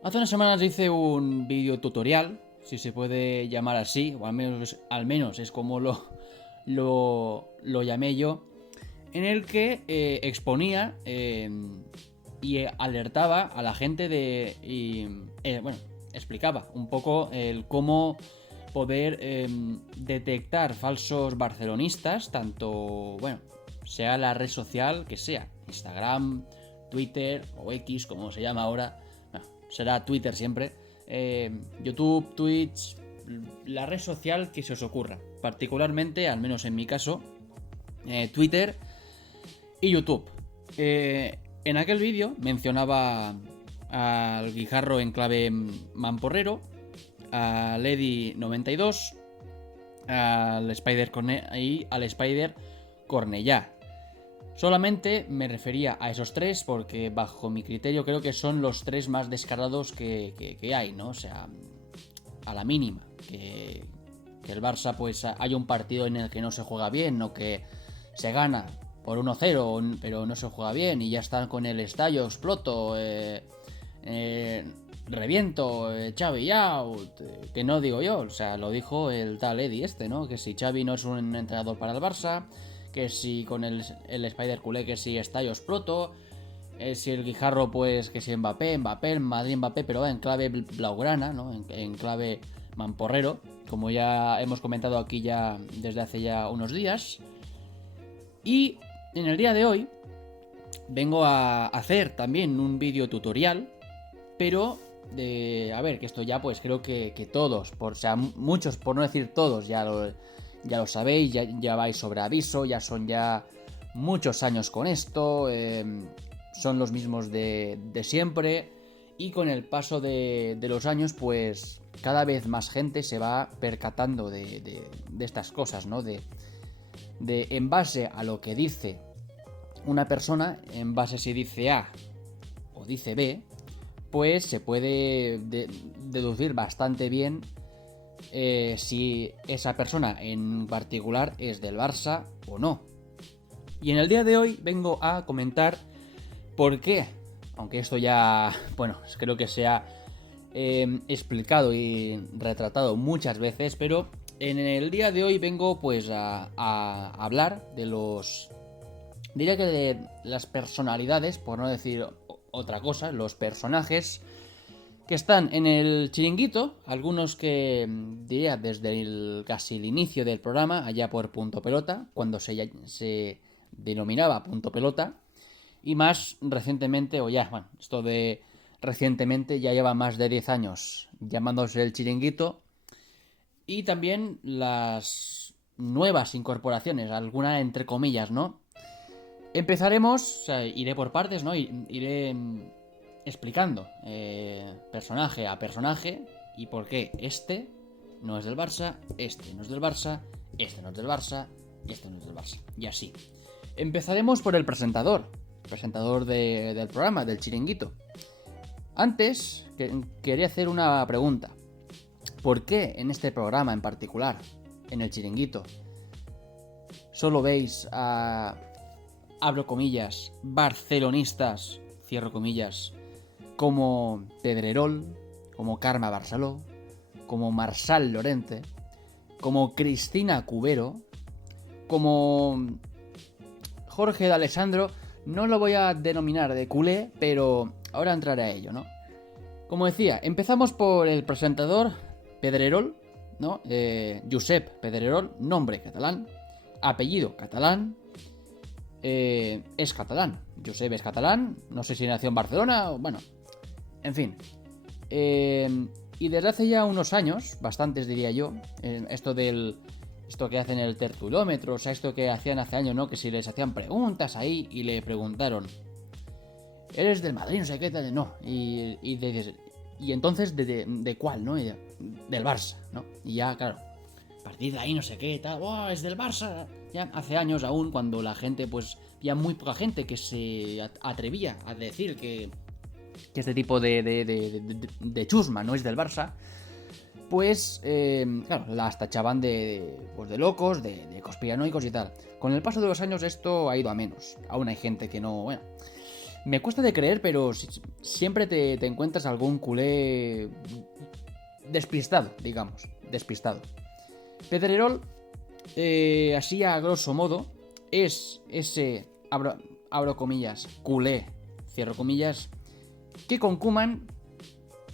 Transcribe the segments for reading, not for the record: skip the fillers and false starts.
Hace unas semanas hice un vídeo tutorial, si se puede llamar así, o al menos es como lo llamé yo, en el que exponía y alertaba a la gente explicaba un poco el cómo poder detectar falsos barcelonistas, tanto, sea la red social que sea, Instagram, Twitter o X, como se llama ahora. Será Twitter siempre, YouTube, Twitch, la red social que se os ocurra. Particularmente, al menos en mi caso, Twitter y YouTube. En aquel vídeo mencionaba al Guijarro en clave mamporrero, al Lady92, al Spider y al Spider Cornellá. Solamente me refería a esos tres porque bajo mi criterio creo que son los tres más descarados que hay, ¿no? O sea, a la mínima. Que el Barça pues haya un partido en el que no se juega bien o que se gana por 1-0 pero no se juega bien y ya están con el estallo, exploto, reviento, Xavi out, que no digo yo, o sea, lo dijo el tal Eddie ¿no? Que si Xavi no es un entrenador para el Barça, que si con el Spider culé, que si estallo exploto, si el Guijarro pues que si Mbappé, Madrid Mbappé, pero va en clave blaugrana, ¿no? En clave mamporrero, como ya hemos comentado aquí ya desde hace ya unos días. Y en el día de hoy vengo a hacer también un vídeo tutorial, pero a ver, que esto ya pues creo que todos, o sea, muchos, por no decir todos, ya lo sabéis, ya vais sobre aviso, ya son ya muchos años con esto, son los mismos de siempre, y con el paso de los años pues cada vez más gente se va percatando de estas cosas, ¿no? De en base a lo que dice una persona, en base si dice A o dice B, pues se puede deducir bastante bien si esa persona en particular es del Barça o no. Y en el día de hoy vengo a comentar por qué, aunque esto ya, creo que se ha explicado y retratado muchas veces, pero en el día de hoy vengo pues a hablar de diría que de las personalidades, por no decir otra cosa, los personajes que están en el chiringuito, algunos que diría desde casi el inicio del programa, allá por Punto Pelota, cuando se denominaba Punto Pelota, y más recientemente, esto de recientemente ya lleva más de 10 años llamándose el chiringuito, y también las nuevas incorporaciones, alguna entre comillas, ¿no? Empezaremos, o sea, iré por partes, ¿no? Iré explicando personaje a personaje y por qué este no es del Barça, este no es del Barça, este no es del Barça y este no es del Barça. Y así. Empezaremos por el presentador del programa, del chiringuito. Antes, quería hacer una pregunta. ¿Por qué en este programa en particular, en el chiringuito, solo veis a, abro comillas, barcelonistas, cierro comillas, como Pedrerol, como Carme Barceló, como Marsal Lorente, como Cristina Cubero, como Jorge de Alessandro? No lo voy a denominar de culé, pero ahora entraré a ello, ¿no? Como decía, empezamos por el presentador Pedrerol, ¿no? Josep Pedrerol, nombre catalán, apellido catalán, es catalán. Josep es catalán, no sé si nació en Barcelona o bueno, en fin. Y desde hace ya unos años, bastantes diría yo, esto que hacen el tertulómetro, o sea, esto que hacían hace años, ¿no? Que si les hacían preguntas ahí y le preguntaron, ¿eres del Madrid? No sé qué tal, no. Y entonces, ¿de cuál, no? Del Barça, ¿no? Y ya, claro, a partir de ahí no sé qué, tal, ¡oh, es del Barça! Ya hace años aún, cuando la gente, pues, ya muy poca gente que se atrevía a decir que este tipo de chusma no es del Barça, pues, claro, las tachaban de locos, de conspiranoicos y tal. Con el paso de los años esto ha ido a menos. Aún hay gente que no, Me cuesta de creer, pero siempre te encuentras algún culé despistado, digamos, despistado. Pedrerol, así a grosso modo, es ese, abro comillas, culé, cierro comillas, que con Koeman,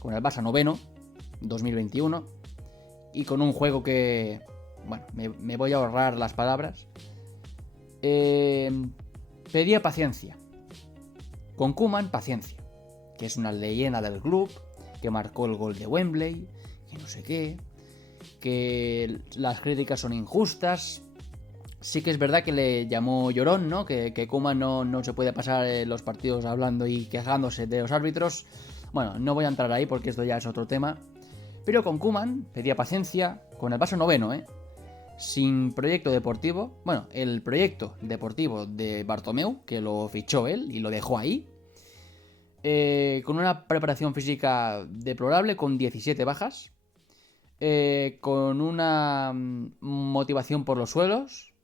con el Barça noveno, 2021, y con un juego que, bueno, me voy a ahorrar las palabras, pedía paciencia. Con Koeman, paciencia, que es una leyenda del club, que marcó el gol de Wembley, que no sé qué, que las críticas son injustas. Sí que es verdad que le llamó llorón, ¿no? Que Koeman no se puede pasar los partidos hablando y quejándose de los árbitros. Bueno, no voy a entrar ahí porque esto ya es otro tema. Pero con Koeman pedía paciencia, con el Barça noveno, sin proyecto deportivo. Bueno, el proyecto deportivo de Bartomeu, que lo fichó él y lo dejó ahí. Con una preparación física deplorable, con 17 bajas. Con una motivación por los suelos.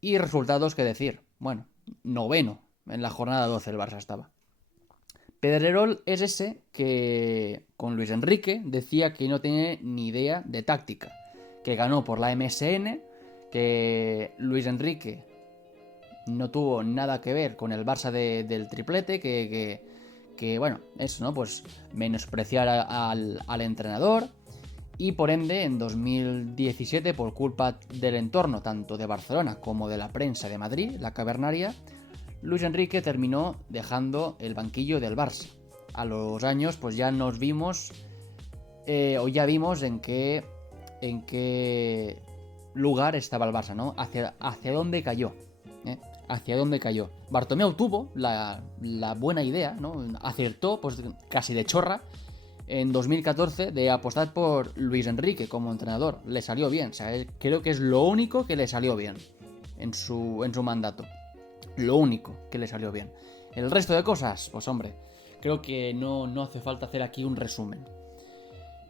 Y resultados que decir. Bueno, noveno en la jornada 12 el Barça estaba. Pedrerol es ese que con Luis Enrique decía que no tiene ni idea de táctica. Que ganó por la MSN, que Luis Enrique no tuvo nada que ver con el Barça del triplete, que bueno, eso, ¿no? Pues menospreciar al entrenador. Y por ende, en 2017, por culpa del entorno tanto de Barcelona como de la prensa de Madrid, la cavernaria, Luis Enrique terminó dejando el banquillo del Barça. A los años, pues ya nos vimos, o ya vimos en qué lugar estaba el Barça, ¿no? Hacia dónde cayó, hacia dónde cayó. Bartomeu tuvo la buena idea, ¿no? Acertó, pues casi de chorra, en 2014 de apostar por Luis Enrique como entrenador. Le salió bien, o sea, creo que es lo único que le salió bien en su mandato. Lo único que le salió bien. El resto de cosas, pues hombre, creo que no hace falta hacer aquí un resumen.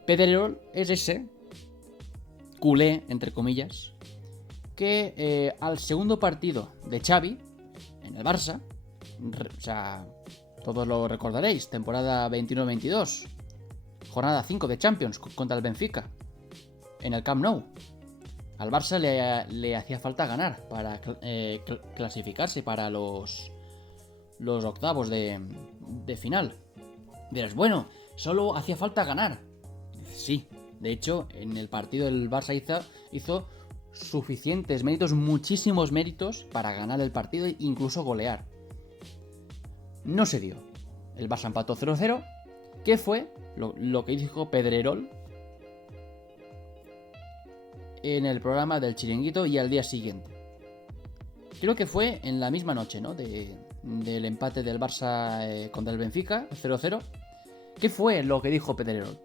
Pedrerol es ese culé, entre comillas, que al segundo partido de Xavi en el Barça, o sea, todos lo recordaréis, temporada 21-22, jornada 5 de Champions contra el Benfica, en el Camp Nou. Al Barça le hacía falta ganar para clasificarse para los octavos de final. Dirás, bueno, solo hacía falta ganar. Sí, de hecho, en el partido el Barça hizo suficientes méritos, muchísimos méritos para ganar el partido e incluso golear. No se dio. El Barça empató 0-0. ¿Qué fue lo que dijo Pedrerol en el programa del Chiringuito y al día siguiente? Creo que fue en la misma noche, ¿no? Del empate del Barça contra el Benfica, 0-0. ¿Qué fue lo que dijo Pedrerol?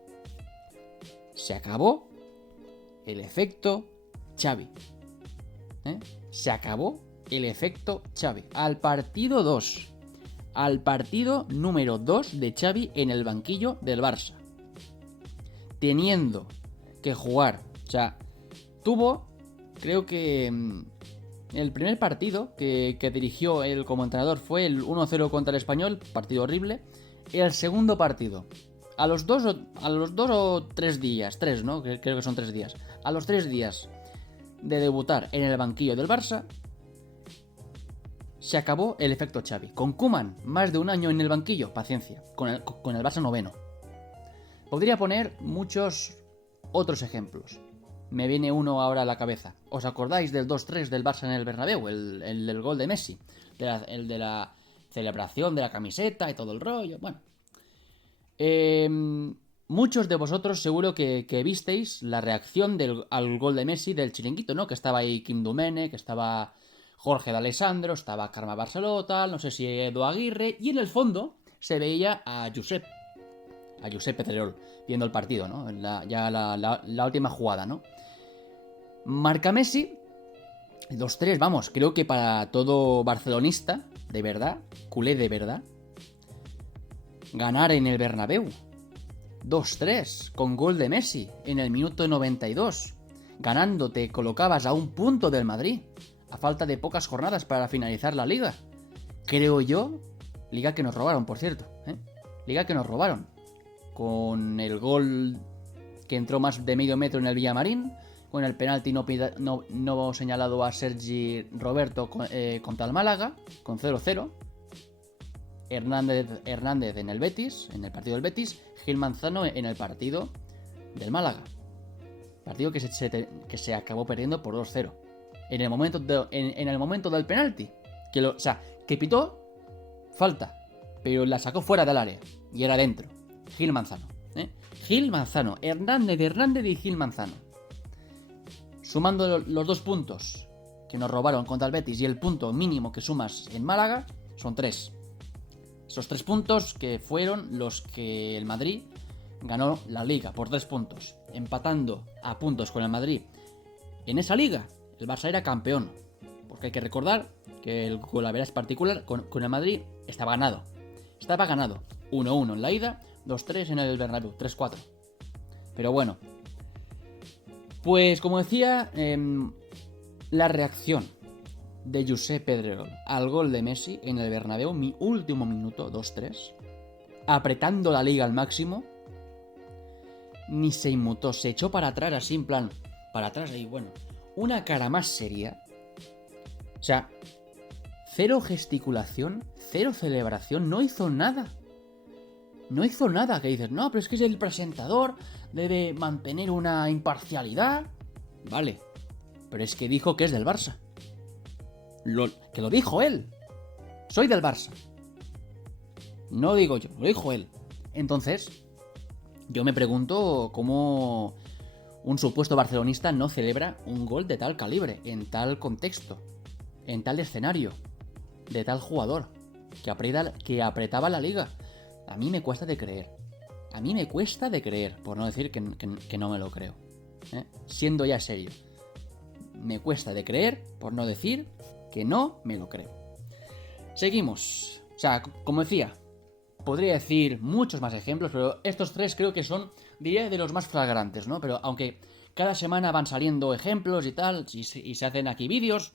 Se acabó el efecto Xavi. Se acabó el efecto Xavi. Al partido 2. Al partido número 2 de Xavi en el banquillo del Barça. Teniendo que jugar. O sea, tuvo, creo que el primer partido que dirigió él como entrenador fue el 1-0 contra el Español, partido horrible. El segundo partido, a los 2 o 3 días, 3, ¿no? Creo que son 3 días. A los 3 días de debutar en el banquillo del Barça, se acabó el efecto Xavi. Con Koeman, más de un año en el banquillo, paciencia. Con el Barça noveno. Podría poner muchos otros ejemplos. Me viene uno ahora a la cabeza. ¿Os acordáis del 2-3 del Barça en el Bernabéu? El del gol de Messi. El de la celebración de la camiseta y todo el rollo. Bueno. Muchos de vosotros seguro que visteis la reacción al gol de Messi del Chiringuito, ¿no? Que estaba ahí Kim Domene, que estaba Jorge D'Alessandro, estaba Carme Barceló, tal, no sé si Edu Aguirre, y en el fondo se veía a Josep Pedrerol viendo el partido, ¿no? La última jugada, ¿no? Marca Messi, 2-3, vamos, creo que para todo barcelonista, de verdad, culé de verdad, ganar en el Bernabéu, 2-3, con gol de Messi en el minuto 92, ganando te colocabas a un punto del Madrid, a falta de pocas jornadas para finalizar la liga. Creo yo, Liga que nos robaron, por cierto, ¿eh? Liga que nos robaron. Con el gol que entró más de medio metro en el Villamarín, con el penalti no señalado a Sergi Roberto contra el Málaga, con 0-0. Hernández en el Betis, en el partido del Betis, Gil Manzano en el partido del Málaga. Partido que se acabó perdiendo por 2-0. En el momento del penalti, que pitó falta, pero la sacó fuera del área y era dentro. Gil Manzano, Gil Manzano, Hernández y Gil Manzano. Sumando los 2 puntos que nos robaron contra el Betis y el punto mínimo que sumas en Málaga, son 3. Esos 3 puntos que fueron los que el Madrid ganó la Liga por 3 puntos. Empatando a puntos con el Madrid en esa Liga, el Barça era campeón. Porque hay que recordar que el golaveraje particular con el Madrid estaba ganado. Estaba ganado. 1-1 en la ida, 2-3 en el Bernabéu, 3-4. Pero bueno. Pues como decía, la reacción de Josep Pedrerol al gol de Messi en el Bernabéu, mi último minuto, 2-3, apretando la Liga al máximo, ni se inmutó, se echó para atrás así en plan, para atrás ahí, bueno, una cara más seria. O sea, cero gesticulación, cero celebración, no hizo nada. No hizo nada, que dices, no, pero es que es el presentador, debe mantener una imparcialidad. Vale, pero es que dijo que es del Barça. Que lo dijo él. Soy del Barça. No digo yo, lo dijo él. Entonces, yo me pregunto cómo un supuesto barcelonista no celebra un gol de tal calibre, en tal contexto, en tal escenario, de tal jugador, que apretaba la Liga. A mí me cuesta de creer. A mí me cuesta de creer, por no decir que no me lo creo. Siendo ya serio. Me cuesta de creer, por no decir que no me lo creo. Seguimos. O sea, como decía, podría decir muchos más ejemplos, pero estos 3 creo que son, diría, de los más flagrantes, ¿no? Pero aunque cada semana van saliendo ejemplos y tal, y se hacen aquí vídeos,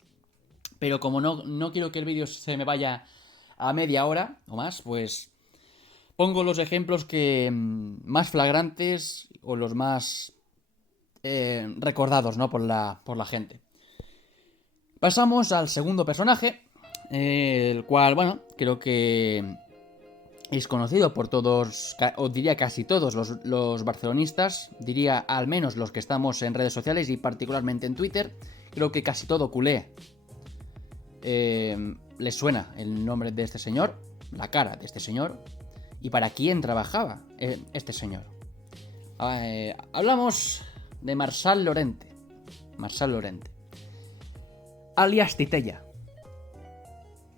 pero como no quiero que el vídeo se me vaya a media hora o más, pues pongo los ejemplos que más flagrantes o los más recordados, ¿no? por la gente. Pasamos al segundo personaje, el cual, bueno, creo que es conocido por todos, o diría casi todos los barcelonistas, diría al menos los que estamos en redes sociales y particularmente en Twitter. Creo que casi todo culé les suena el nombre de este señor, la cara de este señor y para quién trabajaba este señor. Hablamos de Marçal Llorente. Marçal Llorente, alias Titella,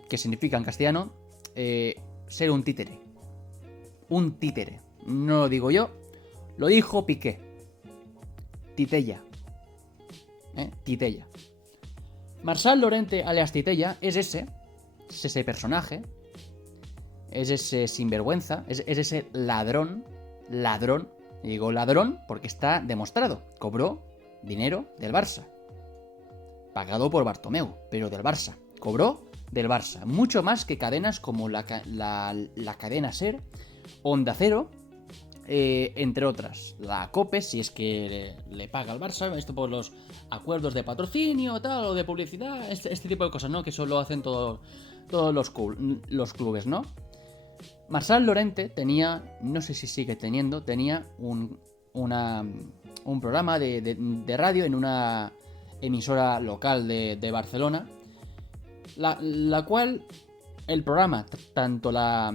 que significa en castellano ser un títere. Un títere. No lo digo yo, lo dijo Piqué. Titella. Titella. Marçal Llorente alias Titella es ese personaje, es ese sinvergüenza, es ese ladrón, y digo ladrón porque está demostrado, cobró dinero del Barça, pagado por Bartomeu, pero del Barça, cobró del Barça, mucho más que cadenas como la cadena SER, Onda Cero, entre otras, la COPE, si es que le paga al Barça, esto por los acuerdos de patrocinio, tal, o de publicidad, este tipo de cosas, ¿no? Que eso lo hacen todos los clubes, ¿no? Marçal Llorente tenía, no sé si sigue teniendo, tenía un programa de radio en una emisora local de Barcelona, la cual el programa, tanto la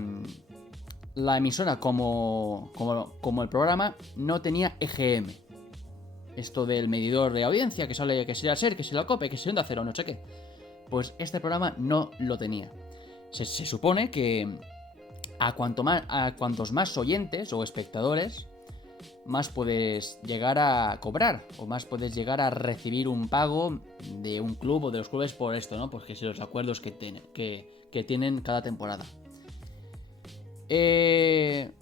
emisora como el programa, no tenía EGM. Esto del medidor de audiencia, que sale, que sea la SER, que sea la COPE, que sea Onda Cero, no sé qué. Pues este programa no lo tenía. Se supone que a cuantos más oyentes o espectadores, más puedes llegar a cobrar, o más puedes llegar a recibir un pago de un club o de los clubes por esto, ¿no? Porque son los acuerdos que tienen cada temporada. El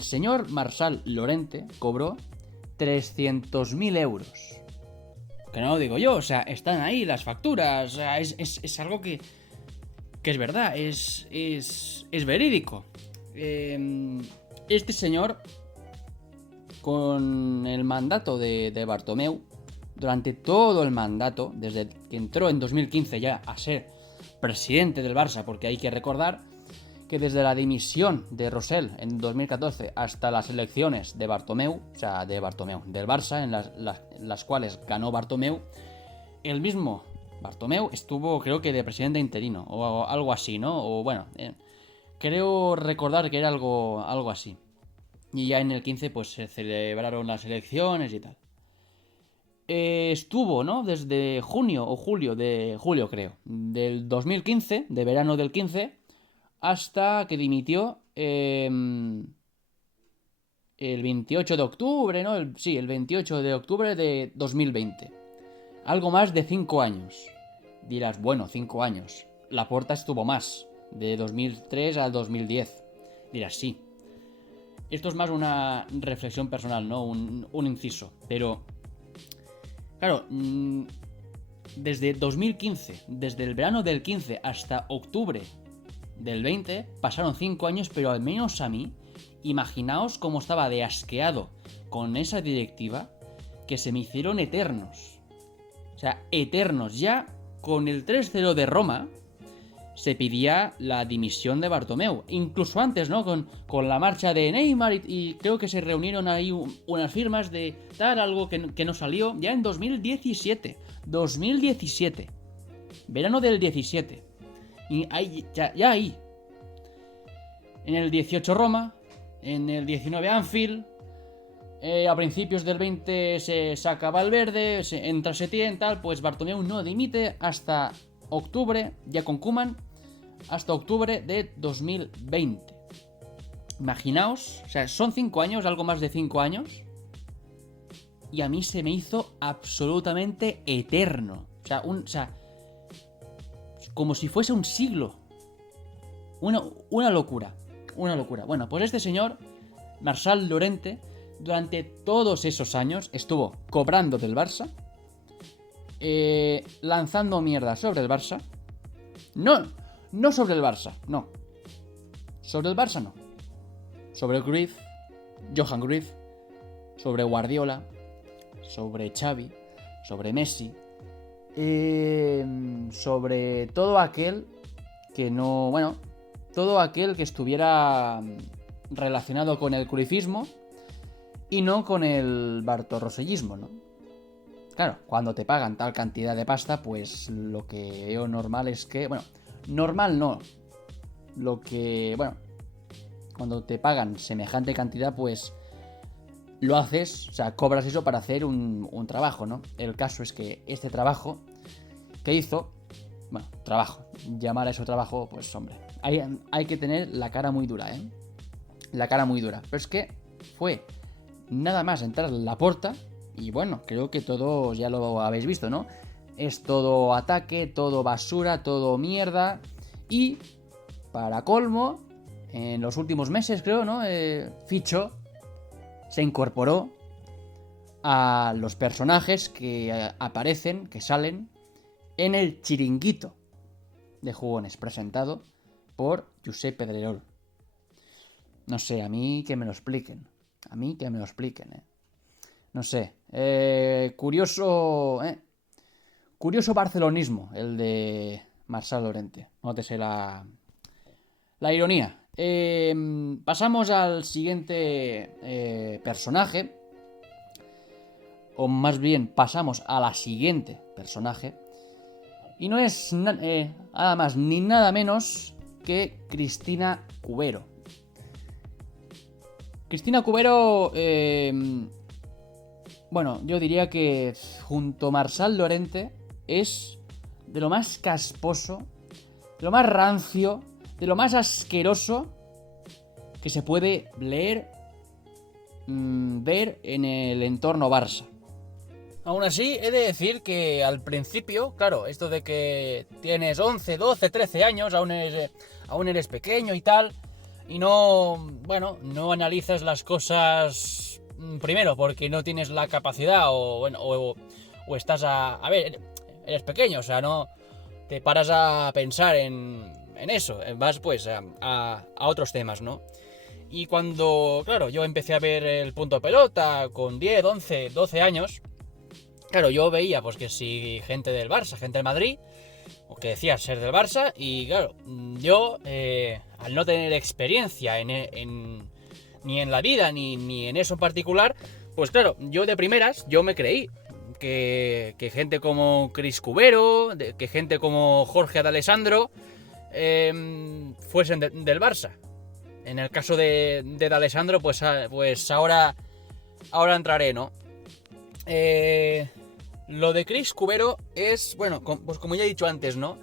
señor Marçal Llorente cobró 300.000 euros. Que no lo digo yo, o sea, están ahí las facturas, o sea, es algo que que es verdad, es verídico. Este señor, con el mandato de Bartomeu, durante todo el mandato, desde que entró en 2015 ya a ser presidente del Barça, porque hay que recordar que desde la dimisión de Rosell en 2014 hasta las elecciones de Bartomeu, o sea, del Barça, en las cuales ganó Bartomeu, el mismo Bartomeu estuvo, creo que de presidente interino, o algo así, ¿no? O bueno, creo recordar que era algo así. Y ya en el 15 pues se celebraron las elecciones y tal. Estuvo, ¿no? Desde junio o julio creo, del 2015, de verano del 15, hasta que dimitió el 28 de octubre, ¿no? El 28 de octubre de 2020. Algo más de 5 años. Dirás, bueno, 5 años. Laporta estuvo más, de 2003 al 2010. Dirás, sí. Esto es más una reflexión personal, ¿no? Un inciso. Pero, claro, desde 2015, desde el verano del 15 hasta octubre del 20, pasaron 5 años, pero al menos a mí, imaginaos cómo estaba de asqueado con esa directiva, que se me hicieron eternos. O sea, eternos. Ya con el 3-0 de Roma se pedía la dimisión de Bartomeu. Incluso antes, ¿no? Con la marcha de Neymar y creo que se reunieron ahí unas firmas de tal, algo que no salió. Ya en 2017. 2017. Verano del 17. Y ahí, ya ahí. En el 18 Roma. En el 19 Anfield. A principios del 20 se saca Valverde. Entra Setién, tal. Pues Bartomeu no dimite hasta octubre, ya con Koeman, hasta octubre de 2020. Imaginaos, o sea, son 5 años, algo más de 5 años. Y a mí se me hizo absolutamente eterno. O sea, como si fuese un siglo. Una locura. Una locura. Bueno, pues este señor, Marçal Llorente, durante todos esos años estuvo cobrando del Barça, lanzando mierda sobre el Barça. No sobre el Barça, no. Sobre el Barça no. Sobre Cruyff, Johan Cruyff, sobre Guardiola, sobre Xavi, sobre Messi, sobre todo aquel que no... Bueno, todo aquel que estuviera relacionado con el cruyffismo y no con el bartorrosellismo, ¿no? Claro, cuando te pagan tal cantidad de pasta, pues lo que veo normal es que... Bueno, normal no. Lo que... Bueno, cuando te pagan semejante cantidad, pues lo haces, o sea, cobras eso para hacer un trabajo, ¿no? El caso es que este trabajo que hizo... Bueno, trabajo. Llamar a eso trabajo, pues hombre. Hay que tener la cara muy dura, ¿eh? La cara muy dura. Pero es que fue nada más entrar en la puerta... Y bueno, creo que todos ya lo habéis visto, ¿no? Es todo ataque, todo basura, todo mierda. Y, para colmo, en los últimos meses, creo, ¿no? Ficho se incorporó a los personajes que aparecen, que salen en el Chiringuito de Jugones, presentado por Josep Pedrerol. No sé, a mí que me lo expliquen. No sé. Curioso barcelonismo, el de Marçal Llorente. Nótese la ironía. Pasamos al siguiente personaje. O más bien, pasamos a la siguiente personaje. Y no es nada más ni nada menos que Cristina Cubero. Cristina Cubero... Bueno, yo diría que junto a Marçal Llorente es de lo más casposo, de lo más rancio, de lo más asqueroso que se puede leer, ver en el entorno Barça. Aún así, he de decir que al principio, claro, esto de que tienes 11, 12, 13 años, aún eres pequeño y tal, y no analizas las cosas... Primero, porque no tienes la capacidad o estás a ver, eres pequeño, o sea, no te paras a pensar en en eso, vas pues a otros temas, ¿no? Y cuando, claro, yo empecé a ver el Punto Pelota con 10, 11, 12 años, claro, yo veía pues que si gente del Barça, gente del Madrid, o que decía ser del Barça, y claro, yo, al no tener experiencia ni en la vida, ni en eso en particular, pues claro, yo de primeras, yo me creí que gente como Chris Cubero, que gente como Jorge D'Alessandro fuesen del Barça. En el caso de D'Alessandro, pues ahora entraré, ¿no? Lo de Chris Cubero es, bueno, pues como ya he dicho antes, ¿no?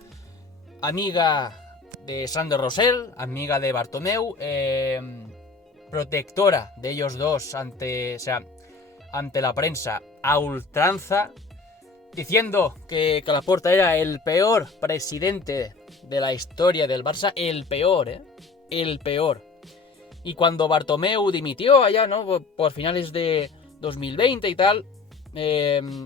Amiga de Sandro Rosell, amiga de Bartomeu, protectora de ellos dos ante la prensa a ultranza, diciendo que Laporta era el peor presidente de la historia del Barça, el peor, el peor. Y cuando Bartomeu dimitió allá, ¿no? Por finales de 2020 y tal,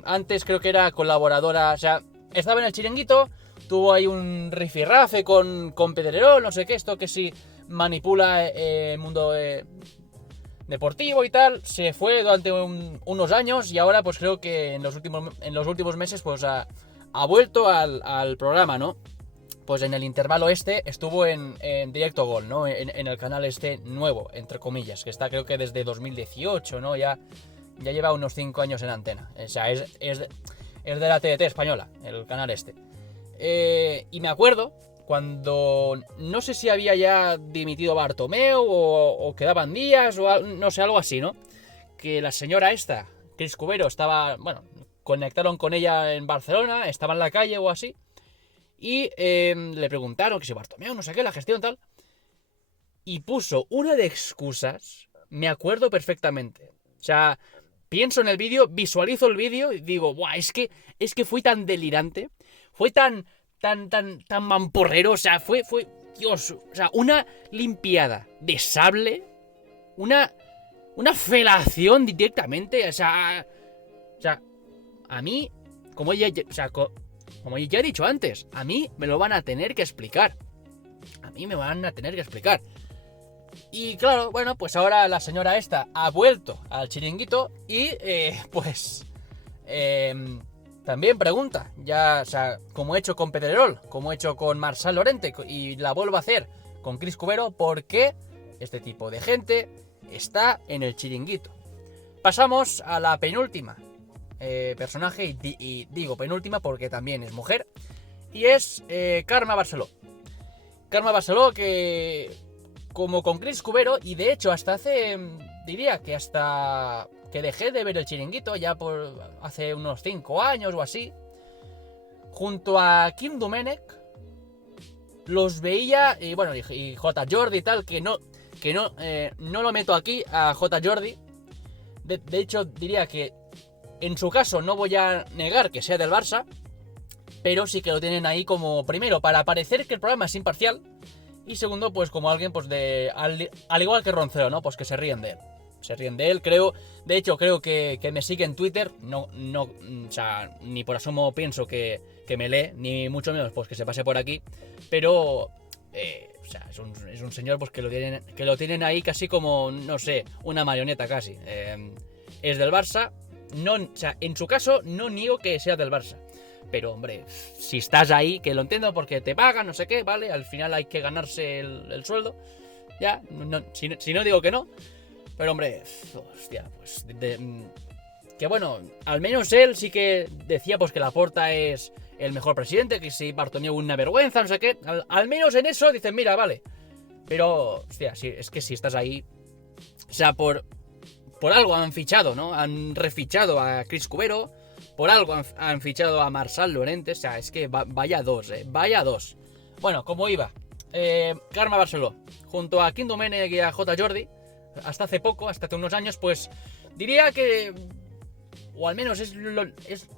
antes creo que era colaboradora, o sea, estaba en el Chiringuito, tuvo ahí un rifirrafe con Pedrerol, no sé qué, esto que si manipula el mundo deportivo y tal, se fue durante unos años y ahora pues creo que en los últimos meses pues ha vuelto al programa, ¿no? Pues en el intervalo estuvo en Directo Gol, ¿no? En el canal nuevo, entre comillas, que está creo que desde 2018, ¿no? Ya lleva unos 5 años en antena. O sea, es de la TDT española, el canal y me acuerdo cuando, no sé si había ya dimitido Bartomeu o quedaban días o no sé, algo así, ¿no? Que la señora Chris Cubero, estaba, bueno, conectaron con ella en Barcelona, estaba en la calle o así. Y le preguntaron que si Bartomeu, no sé qué, la gestión tal. Y puso una de excusas, me acuerdo perfectamente. O sea, pienso en el vídeo, visualizo el vídeo y digo, ¡buah! Es que fue tan delirante, fue tan mamporrero, o sea, fue, Dios, o sea, una limpiada de sable, una felación directamente, o sea, a mí, como ya he dicho antes, a mí me lo van a tener que explicar. Y claro, bueno, pues ahora la señora ha vuelto al Chiringuito y también pregunta, ya, o sea, como he hecho con Pedrerol, como he hecho con Marçal Llorente y la vuelvo a hacer con Chris Cubero, ¿por qué este tipo de gente está en el Chiringuito? Pasamos a la penúltima personaje, y digo penúltima porque también es mujer, y es Carme Barceló. Carme Barceló, que como con Chris Cubero, y de hecho hasta diría que hasta que dejé de ver el Chiringuito, ya por hace unos 5 años o así, junto a Quim Domènech, los veía, y bueno, y J. Jordi y tal, que no lo meto aquí a J. Jordi. De hecho, diría que en su caso no voy a negar que sea del Barça, pero sí que lo tienen ahí como, primero, para parecer que el programa es imparcial, y segundo, pues como alguien, pues al igual que Roncero, ¿no? Pues que se ríen de él, creo. De hecho, creo que me sigue en Twitter, no, o sea, ni por asomo pienso que me lee, ni mucho menos pues que se pase por aquí, pero, o sea, es un señor pues que lo tienen ahí casi como, no sé, una marioneta casi. Es del Barça, no, o sea, en su caso no niego que sea del Barça. Pero, hombre, si estás ahí, que lo entiendo porque te pagan, no sé qué, ¿vale? Al final hay que ganarse el sueldo. Ya, si no digo que no. Pero, hombre, hostia, pues... que bueno, al menos él sí que decía pues que Laporta es el mejor presidente, que si Bartomeu una vergüenza, no sé qué. Al menos en eso dicen, mira, vale. Pero, hostia, es que si estás ahí... O sea, por algo han fichado, ¿no? Han refichado a Chris Cubero... Por algo han fichado a Marçal Llorente. O sea, es que vaya dos, vaya dos. Bueno, como iba, Carme Barceló, junto a Quim Domènech y a J. Jordi, hasta hace poco, hasta hace unos años, pues diría que, o al menos es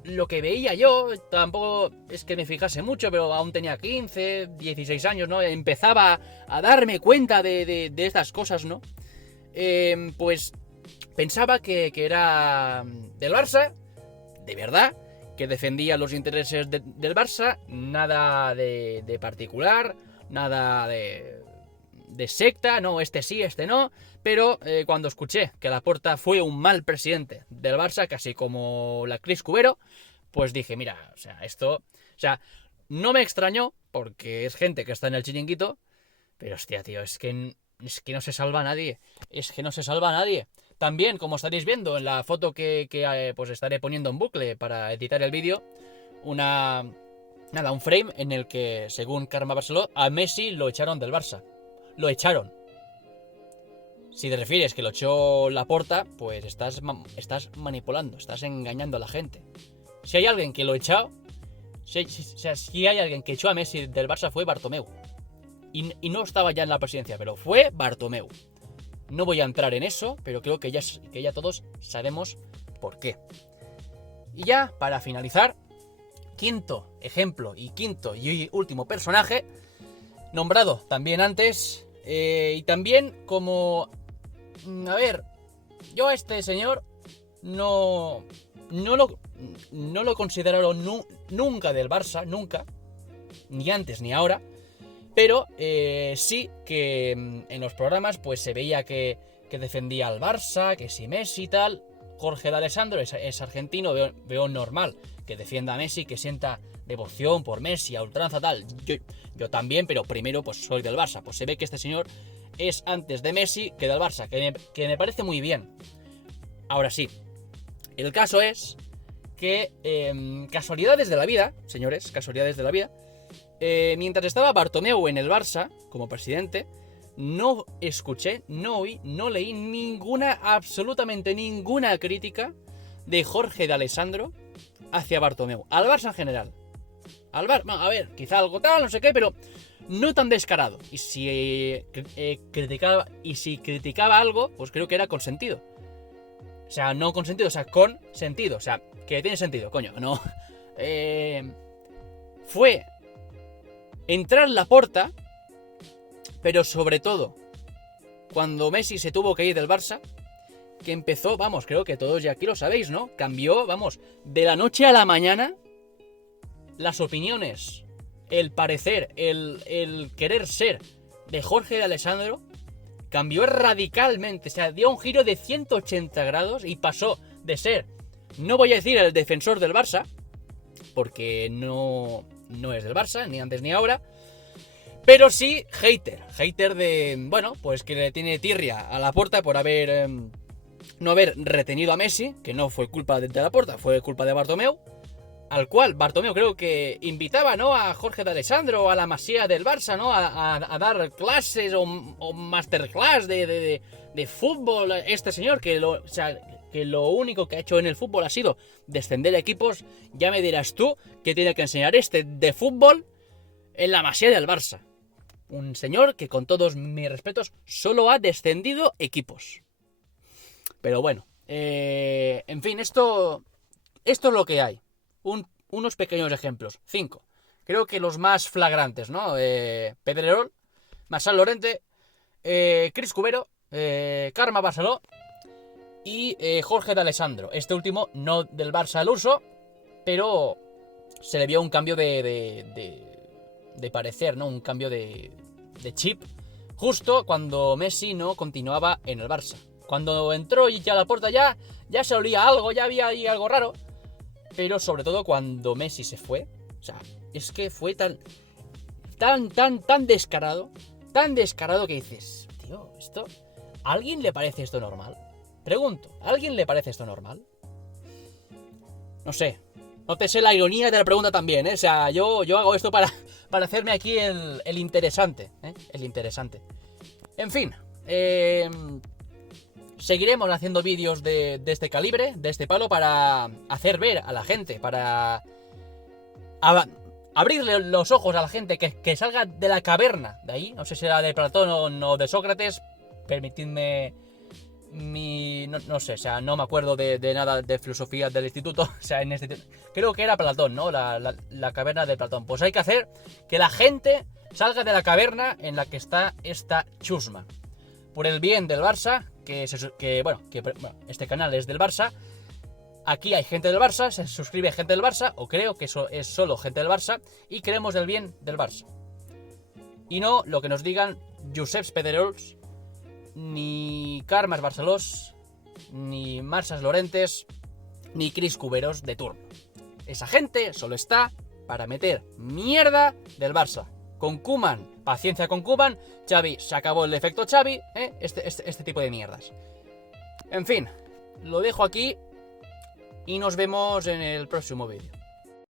lo que veía yo, tampoco es que me fijase mucho, pero aún tenía 15, 16 años, ¿no? Empezaba a darme cuenta de estas cosas, ¿no? Pues pensaba que era del Barça, de verdad, que defendía los intereses del Barça, nada de particular, nada de secta, no, este sí, este no, pero cuando escuché que Laporta fue un mal presidente del Barça, casi como la Cris Cubero, pues dije, mira, o sea, esto, o sea, no me extrañó, porque es gente que está en el chiringuito, pero hostia, tío, es que no se salva a nadie, es que no se salva a nadie. También, como estaréis viendo en la foto que pues estaré poniendo en bucle para editar el vídeo, un frame en el que, según Karma Barceló, a Messi lo echaron del Barça. Lo echaron. Si te refieres que lo echó Laporta, pues estás manipulando, estás engañando a la gente. Si hay alguien que lo echó, si hay alguien que echó a Messi del Barça fue Bartomeu. Y no estaba ya en la presidencia, pero fue Bartomeu. No voy a entrar en eso, pero creo que ya todos sabemos por qué. Y ya, para finalizar, quinto ejemplo y quinto y último personaje, nombrado también antes, y también como... A ver, yo a este señor no lo consideraron nunca del Barça, nunca, ni antes ni ahora, pero sí que en los programas pues se veía que defendía al Barça, que si Messi y tal. Jorge D'Alessandro es argentino, veo normal que defienda a Messi, que sienta devoción por Messi, a ultranza tal. Yo también, pero primero pues soy del Barça. Pues se ve que este señor es antes de Messi que del Barça, que me parece muy bien. Ahora sí, el caso es que casualidades de la vida, señores, casualidades de la vida, mientras estaba Bartomeu en el Barça como presidente, no escuché, no oí, no leí absolutamente ninguna crítica de Jorge D'Alessandro hacia Bartomeu, al Barça en general. A ver, quizá algo tal, no sé qué, pero no tan descarado. Y si criticaba algo, pues creo que era con sentido. O sea, no con sentido, o sea, con sentido. O sea, que tiene sentido, coño, no. Fue entrar Laporta, pero sobre todo, cuando Messi se tuvo que ir del Barça, que empezó, vamos, creo que todos ya aquí lo sabéis, ¿no? Cambió, vamos, de la noche a la mañana las opiniones, el parecer, el querer ser de Jorge D'Alessandro cambió radicalmente, o sea, dio un giro de 180 grados y pasó de ser, no voy a decir el defensor del Barça, porque no es del Barça, ni antes ni ahora, pero sí hater de, bueno, pues que le tiene tirria a Laporta por no haber retenido a Messi, que no fue culpa de Laporta, fue culpa de Bartomeu, al cual Bartomeu creo que invitaba, ¿no?, a Jorge D'Alessandro, a la masía del Barça, ¿no?, a dar clases o masterclass de fútbol. Este señor que lo único que ha hecho en el fútbol ha sido descender equipos. Ya me dirás tú que tiene que enseñar de fútbol en la masía del Barça. Un señor que, con todos mis respetos, solo ha descendido equipos. Pero bueno, en fin, esto es lo que hay. Unos pequeños ejemplos. 5. Creo que los más flagrantes, ¿no? Pedrerol, Marçal Llorente, Cris Cubero, Karma Barceló y Jorge D'Alessandro. Este último no del Barça al uso, pero se le vio un cambio de parecer, ¿no? Un cambio de chip justo cuando Messi no continuaba en el Barça. Cuando entró y ya Laporta ya se olía algo, ya había ahí algo raro. Pero sobre todo cuando Messi se fue, o sea, es que fue tan descarado que dices, tío, esto, ¿a alguien le parece esto normal? Pregunto, ¿a alguien le parece esto normal? No sé, no te sé la ironía de la pregunta también, ¿eh? O sea, yo hago esto para hacerme aquí el interesante, ¿eh? El interesante. En fin, seguiremos haciendo vídeos de este calibre, de este palo, para hacer ver a la gente, para abrirle los ojos a la gente, que salga de la caverna de ahí. No sé si era de Platón o de Sócrates, permitidme no sé, o sea, no me acuerdo de nada de filosofía del instituto, o sea, creo que era Platón, ¿no? La caverna de Platón. Pues hay que hacer que la gente salga de la caverna en la que está esta chusma. Por el bien del Barça, bueno, este canal es del Barça, aquí hay gente del Barça, se suscribe gente del Barça, o creo que eso es solo gente del Barça, y queremos el bien del Barça. y no lo que nos digan Joseps Pedrerols, ni Carmes Barcelós, ni Marsas Lorentes, ni Cris Cuberos de turno. Esa gente solo está para meter mierda del Barça. Con Koeman, paciencia con Koeman. Xavi, se acabó el efecto Xavi, este tipo de mierdas. En fin, lo dejo aquí y nos vemos en el próximo vídeo.